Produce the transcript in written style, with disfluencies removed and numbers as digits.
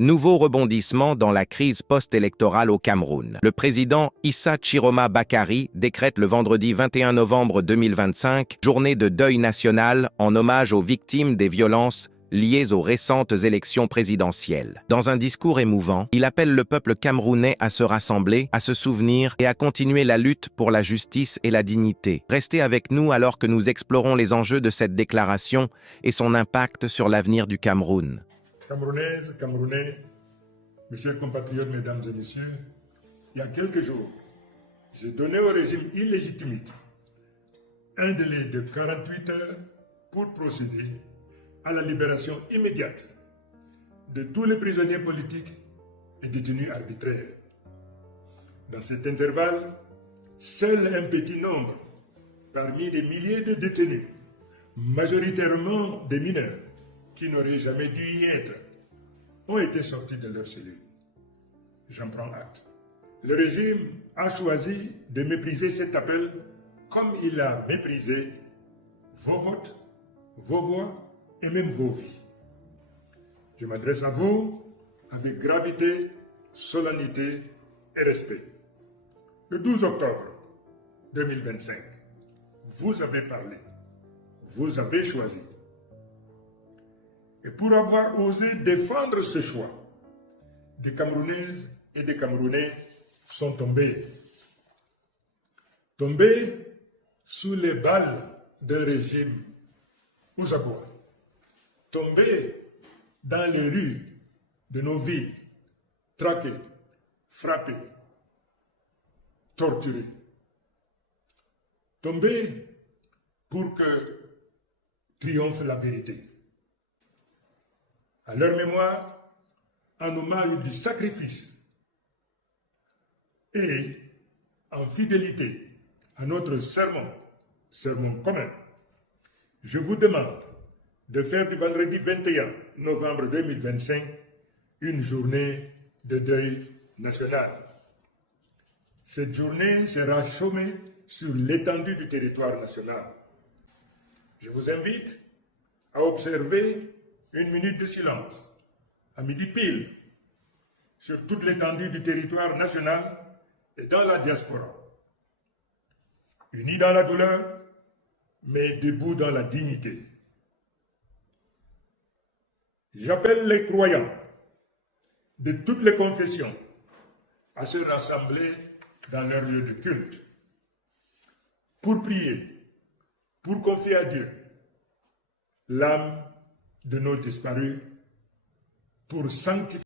Nouveau rebondissement dans la crise post-électorale au Cameroun. Le président Issa Chiroma Bakary décrète le vendredi 21 novembre 2025 journée de deuil national en hommage aux victimes des violences liées aux récentes élections présidentielles. Dans un discours émouvant, il appelle le peuple camerounais à se rassembler, à se souvenir et à continuer la lutte pour la justice et la dignité. Restez avec nous alors que nous explorons les enjeux de cette déclaration et son impact sur l'avenir du Cameroun. Camerounaises, Camerounais, mes chers compatriotes, mesdames et messieurs, il y a quelques jours, j'ai donné au régime illégitimiste un délai de 48 heures pour procéder à la libération immédiate de tous les prisonniers politiques et détenus arbitraires. Dans cet intervalle, seul un petit nombre, parmi des milliers de détenus, majoritairement des mineurs, qui n'auraient jamais dû y être, ont été sortis de leur cellule. J'en prends acte. Le régime a choisi de mépriser cet appel comme il a méprisé vos votes, vos voix et même vos vies. Je m'adresse à vous avec gravité, solennité et respect. Le 12 octobre 2025, vous avez parlé, vous avez choisi. Et pour avoir osé défendre ce choix, des Camerounaises et des Camerounais sont tombés. Tombés sous les balles d'un régime Ouzagouan. Tombés dans les rues de nos villes, traqués, frappés, torturés. Tombés pour que triomphe la vérité. À leur mémoire, en hommage du sacrifice et en fidélité à notre sermon commun, je vous demande de faire du vendredi 21 novembre 2025 une journée de deuil national. Cette journée sera chômée sur l'étendue du territoire national. Je vous invite à observer une minute de silence, à midi pile, sur toute l'étendue du territoire national et dans la diaspora. Unis dans la douleur, mais debout dans la dignité. J'appelle les croyants de toutes les confessions à se rassembler dans leur lieu de culte pour prier, pour confier à Dieu l'âme de nos disparus, pour sanctifier